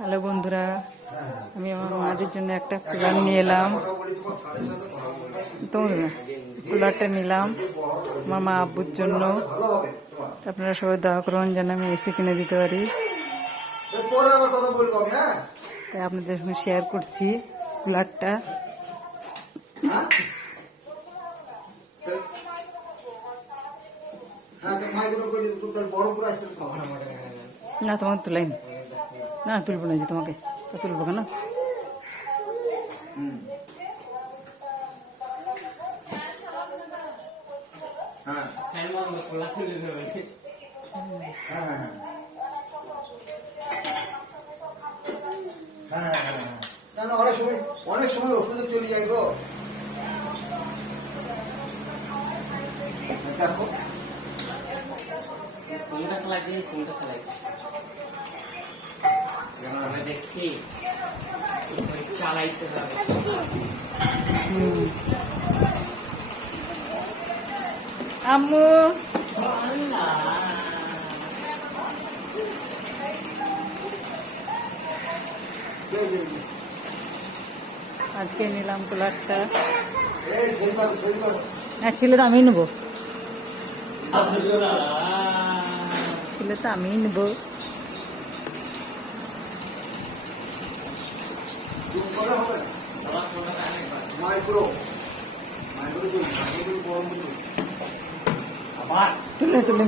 Hello বন্ধুরা, আমি আমার মাদের জন্য একটা কুলার নিয়ে এলাম। তো কুলারটা নিলাম আমার মা আব্বুর জন্য। আপনারা সবাই দয়া করুন যেন আমি এসি কিনে দিতে পারি, তাই আপনাদের সঙ্গে শেয়ার করছি কুলারটা। না তোমাকে তুলাই না, তুলবো না যে তোমাকে, তো তুলবো কেন? অনেক সময় ওষুধে চলে যায় গো। দেখো কোনটা চালাইছি কোনটা চালাইছি দেখি চালাইতে হবে। আম্মু আজকে নিলাম কুলারটা। হ্যাঁ, ছেলে তো আমি নেবো, ছেলে তো আমি নেবো। তুলে তুলে